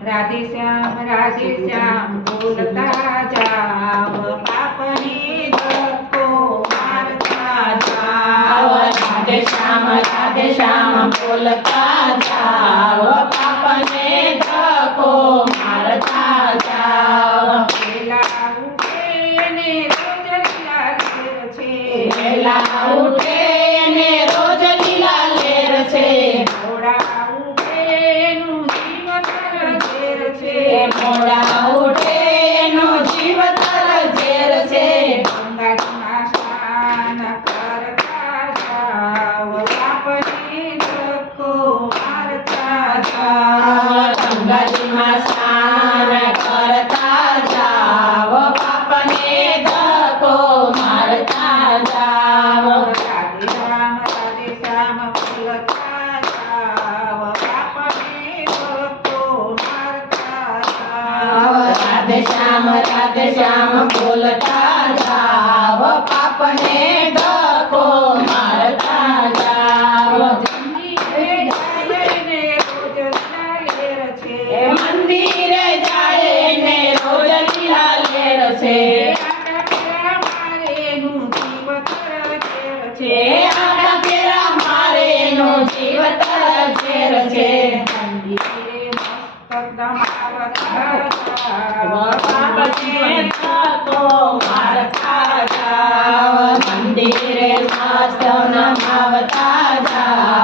રાધે શ્યામ રાધે શ્યામ બોલતા જાવ પાપની ધક્કો મારતા જાવ રાધે શ્યામ રાધે શ્યામ બોલતા જાવ પાપને ધક્કો મારતા જાવ વેલા ઉઠે ને રોજ છે. વેલા ઉઠે રાધે શ્યામ રાધે શ્યામ બોલતા જાવ પાપને ધકો મારતા જાવ મંદિરે જાય ને રોજ લીલા લેર છે. આડા પેરા મારે એનો જીવ તર છે. બાપને ધક્કો મારતા જાવ મંદિરે મસ્ત નમાવતા જાવ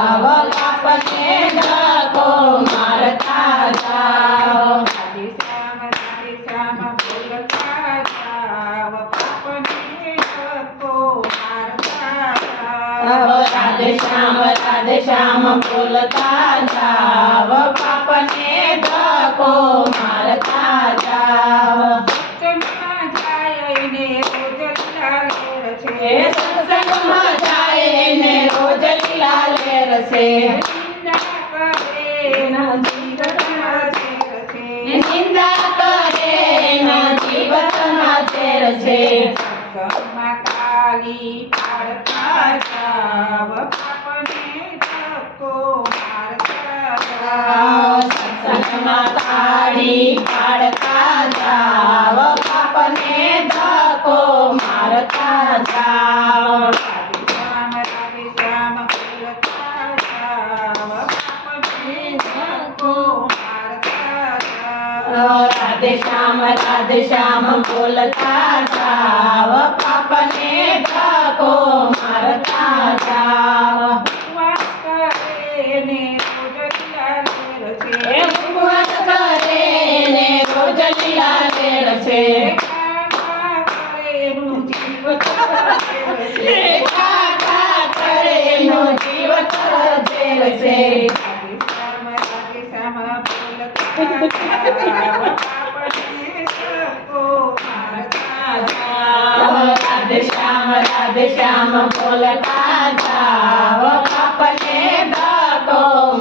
બાપને ધક્કો મારતા જાવ રાધે શ્યામ રાધે શ્યામ બોલતા જાવ પાપને ધક્કો મારતા જાવ એ સત્સંગમાં જાય ને રોજ લીલા લેર છે નિંદા કરે એના જીવનમાં ઝેર છે કાલી પાડતા જાવ પાપને को पाड़ता जाओ सत्संगमा ताड़ी पाड़ता जाओ पापने धक्को मारता जाओ राधे श्याम राधे श्याम बोलता जाओ पापने धक्को Deixa a mão coletada, o papo é lindo,